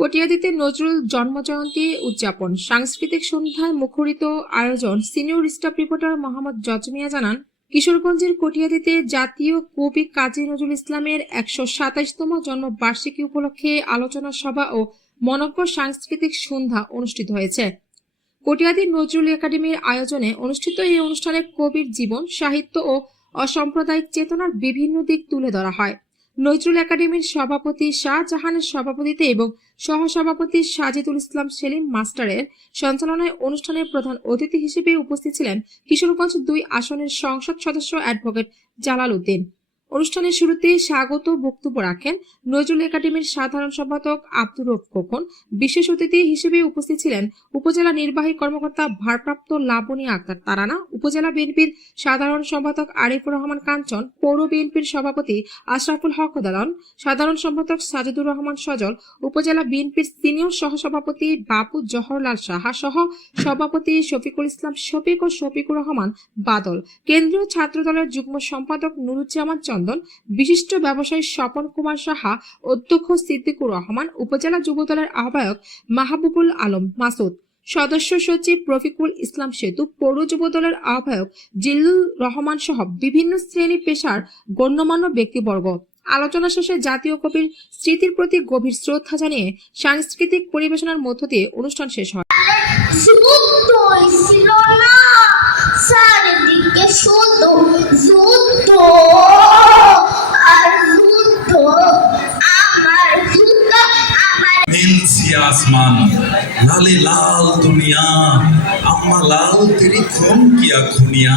কটিয়াদীতে নজরুল জন্মজয়ন্তী উদযাপন, সাংস্কৃতিক সন্ধ্যায় মুখরিত আয়োজন। Senior staff reporter Mohammad Jojmiya জানান, কিশোরগঞ্জের কটিয়াদীতে জাতীয় কবি কাজী নজরুল ইসলামের ১২৭তম জন্মবার্ষিকী উপলক্ষে আলোচনা সভা ও মনজ্ঞ সাংস্কৃতিক সন্ধ্যা অনুষ্ঠিত হয়েছে। কটিয়াদী নজরুল একাডেমির আয়োজনে অনুষ্ঠিত এই অনুষ্ঠানে কবির জীবন, সাহিত্য ও অসাম্প্রদায়িক চেতনার বিভিন্ন দিক তুলে ধরা হয়। নজরুল একাডেমির সভাপতি শাহজাহানের সভাপতিত্বে এবং সহসভাপতি সাজিদুল ইসলাম সেলিম মাস্টারের সঞ্চালনায় অনুষ্ঠানে প্রধান অতিথি হিসেবে উপস্থিত ছিলেন কিশোরগঞ্জ ২ আসনের সংসদ সদস্য অ্যাডভোকেট জালাল উদ্দিন। অনুষ্ঠানের শুরুতে স্বাগত বক্তব্য রাখেন নজরুল একাডেমির সাধারণ সম্পাদক আব্দুর রউফ খোকন। বিশেষ অতিথি হিসেবে উপস্থিত ছিলেন উপজেলা নির্বাহী কর্মকর্তা ভারপ্রাপ্ত লাবণী আক্তার তারানা, উপজেলা বিএনপির সাধারণ সম্পাদক আরিফুর রহমান কাঞ্চন, পৌর বিএনপির সভাপতি আশরাফুল হক দালান, সাধারণ সম্পাদক সাজিদুর রহমান সজল, উপজেলা বিএনপির সিনিয়র সহসভাপতি বাবু জহরলাল সাহা সহ সভাপতি শফিকুল ইসলাম শফিক ও শফিকুর রহমান বাদল, কেন্দ্রীয় ছাত্র দলের যুগ্ম সম্পাদক নুরুজ্জামান চন্দন, বিশিষ্ট ব্যবসায়ী স্বপন কুমার সাহা, অধ্যক্ষ সিদ্দিকুর রহমান, উপজেলা যুবদলের আহ্বায়ক মাহবুবুল আলম মাসুদ, সদস্য সচিব রফিকুল ইসলাম সেতু, পৌর যুবদলের আহ্বায়ক জিল্লুর রহমান সহ বিভিন্ন শ্রেণী পেশার গণ্যমান্য ব্যক্তিবর্গ। আলোচনা শেষে জাতীয় কবির স্মৃতির প্রতি গভীর শ্রদ্ধা জানিয়ে সাংস্কৃতিক পরিবেশনার মধ্য দিয়ে অনুষ্ঠান শেষ হয়। आसमान लाले लाल दुनिया अम्मा लाल तेरी खून किया खुनिया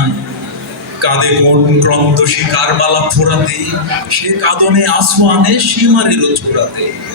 কাঁদে কোন ক্রন্ত শিকার বালা ফোরাতে সে কাঁদনে আসমানে সীমারের ছোড়াতে।